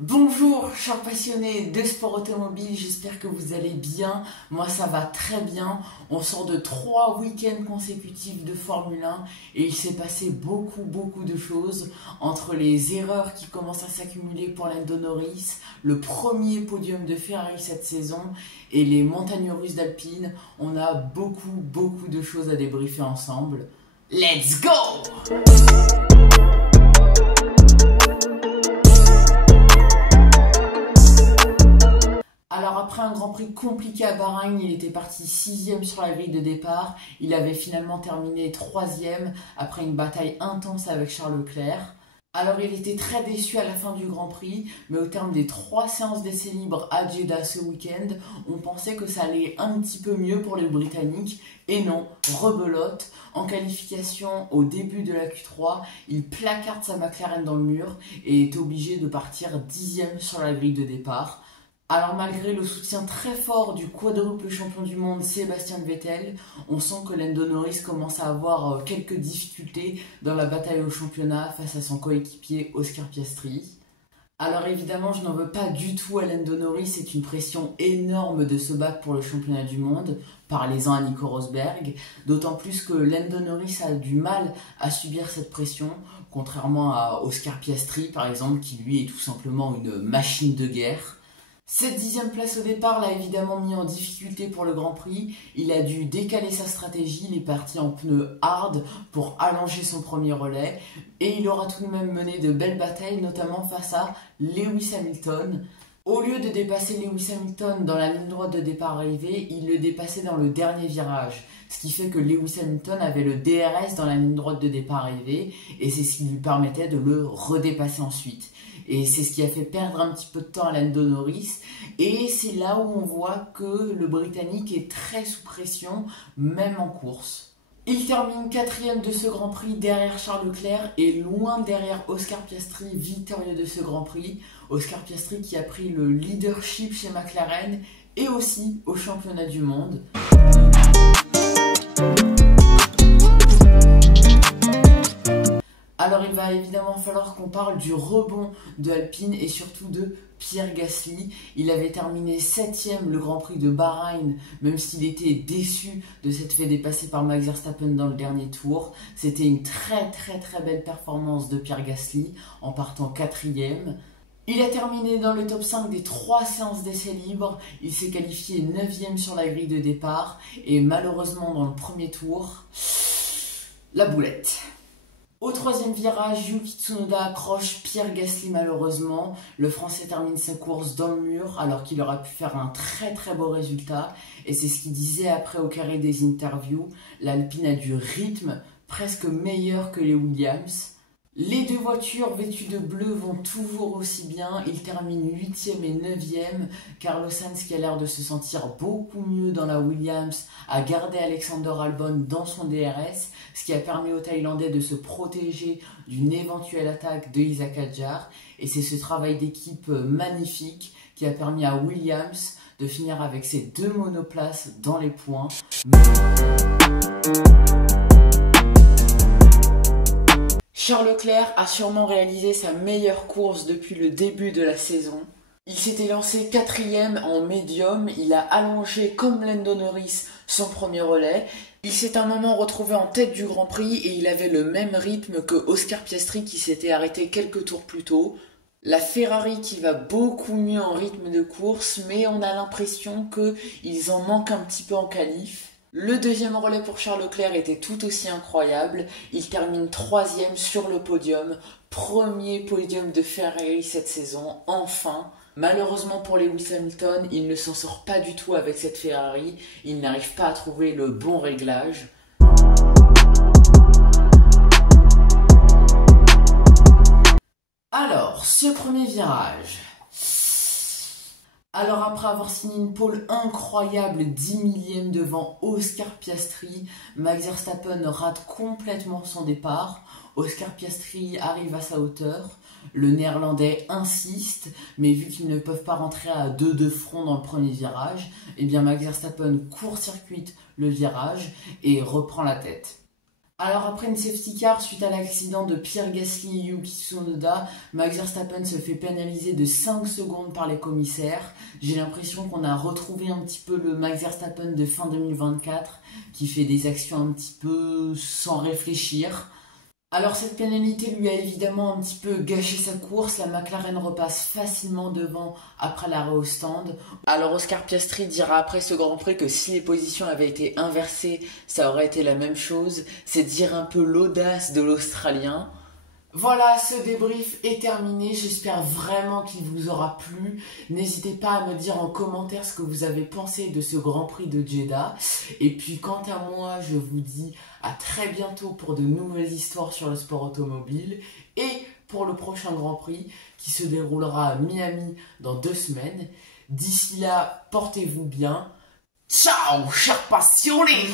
Bonjour, chers passionnés de sport automobile, j'espère que vous allez bien. Moi, ça va très bien. On sort de 3 week-ends consécutifs de Formule 1 et il s'est passé beaucoup de choses entre les erreurs qui commencent à s'accumuler pour Lando Norris, le premier podium de Ferrari cette saison et les montagnes russes d'Alpine. On a beaucoup de choses à débriefer ensemble. Let's go! Alors après un Grand Prix compliqué à Bahreïn, il était parti 6e sur la grille de départ. Il avait finalement terminé 3e après une bataille intense avec Charles Leclerc. Alors il était très déçu à la fin du Grand Prix, mais au terme des 3 séances d'essais libres à Jeddah ce week-end, on pensait que ça allait un petit peu mieux pour les Britanniques. Et non, rebelote, en qualification au début de la Q3, il placarde sa McLaren dans le mur et est obligé de partir 10e sur la grille de départ. Alors malgré le soutien très fort du quadruple champion du monde Sébastien Vettel, on sent que Lando Norris commence à avoir quelques difficultés dans la bataille au championnat face à son coéquipier Oscar Piastri. Alors évidemment, je n'en veux pas du tout à Lando Norris, c'est une pression énorme de se battre pour le championnat du monde, parlez-en à Nico Rosberg, d'autant plus que Lando Norris a du mal à subir cette pression, contrairement à Oscar Piastri par exemple, qui lui est tout simplement une machine de guerre. Cette 10e place au départ l'a évidemment mis en difficulté pour le Grand Prix. Il a dû décaler sa stratégie, il est parti en pneus hard pour allonger son premier relais. Et il aura tout de même mené de belles batailles, notamment face à Lewis Hamilton. Au lieu de dépasser Lewis Hamilton dans la ligne droite de départ arrivée, il le dépassait dans le dernier virage. Ce qui fait que Lewis Hamilton avait le DRS dans la ligne droite de départ arrivée et c'est ce qui lui permettait de le redépasser ensuite. Et c'est ce qui a fait perdre un petit peu de temps à Lando Norris. Et c'est là où on voit que le Britannique est très sous pression, même en course. Il termine 4e de ce Grand Prix derrière Charles Leclerc et loin derrière Oscar Piastri, victorieux de ce Grand Prix. Oscar Piastri qui a pris le leadership chez McLaren et aussi au championnat du monde. Alors il va évidemment falloir qu'on parle du rebond de Alpine et surtout de Pierre Gasly. Il avait terminé 7e le Grand Prix de Bahreïn, même s'il était déçu de s'être fait dépasser par Max Verstappen dans le dernier tour. C'était une très belle performance de Pierre Gasly en partant 4e. Il a terminé dans le top 5 des 3 séances d'essais libres. Il s'est qualifié 9e sur la grille de départ et malheureusement dans le premier tour, la boulette. Au 3e virage, Yuki Tsunoda accroche Pierre Gasly malheureusement. Le Français termine sa course dans le mur alors qu'il aurait pu faire un très beau résultat. Et c'est ce qu'il disait après au carré des interviews. L'Alpine a du rythme presque meilleur que les Williams. Les deux voitures vêtues de bleu vont toujours aussi bien. Ils terminent 8e et 9e. Carlos Sainz, qui a l'air de se sentir beaucoup mieux dans la Williams, a gardé Alexander Albon dans son DRS, ce qui a permis aux Thaïlandais de se protéger d'une éventuelle attaque de Isack Hadjar. Et c'est ce travail d'équipe magnifique qui a permis à Williams de finir avec ses 2 monoplaces dans les points. Charles Leclerc a sûrement réalisé sa meilleure course depuis le début de la saison. Il s'était lancé 4e en médium, il a allongé comme Lando Norris son premier relais. Il s'est un moment retrouvé en tête du Grand Prix et il avait le même rythme que Oscar Piastri qui s'était arrêté quelques tours plus tôt. La Ferrari qui va beaucoup mieux en rythme de course, mais on a l'impression qu'ils en manquent un petit peu en qualif. Le 2e relais pour Charles Leclerc était tout aussi incroyable. Il termine 3e sur le podium. Premier podium de Ferrari cette saison, enfin. Malheureusement pour Lewis Hamilton, il ne s'en sort pas du tout avec cette Ferrari. Il n'arrive pas à trouver le bon réglage. Alors, ce premier virage. Alors après avoir signé une pole incroyable 10 millièmes devant Oscar Piastri, Max Verstappen rate complètement son départ. Oscar Piastri arrive à sa hauteur. Le Néerlandais insiste, mais vu qu'ils ne peuvent pas rentrer à 2 de front dans le premier virage, eh bien Max Verstappen court-circuite le virage et reprend la tête. Alors après une safety car suite à l'accident de Pierre Gasly et Yuki Tsunoda, Max Verstappen se fait pénaliser de 5 secondes par les commissaires. J'ai l'impression qu'on a retrouvé un petit peu le Max Verstappen de fin 2024 qui fait des actions un petit peu sans réfléchir. Alors cette pénalité lui a évidemment un petit peu gâché sa course, la McLaren repasse facilement devant après l'arrêt au stand. Alors Oscar Piastri dira après ce Grand Prix que si les positions avaient été inversées, ça aurait été la même chose. C'est dire un peu l'audace de l'Australien. Voilà, ce débrief est terminé. J'espère vraiment qu'il vous aura plu. N'hésitez pas à me dire en commentaire ce que vous avez pensé de ce Grand Prix de Jeddah. Et puis quant à moi, je vous dis à très bientôt pour de nouvelles histoires sur le sport automobile et pour le prochain Grand Prix qui se déroulera à Miami dans 2 semaines. D'ici là, portez-vous bien. Ciao, chers passionnés!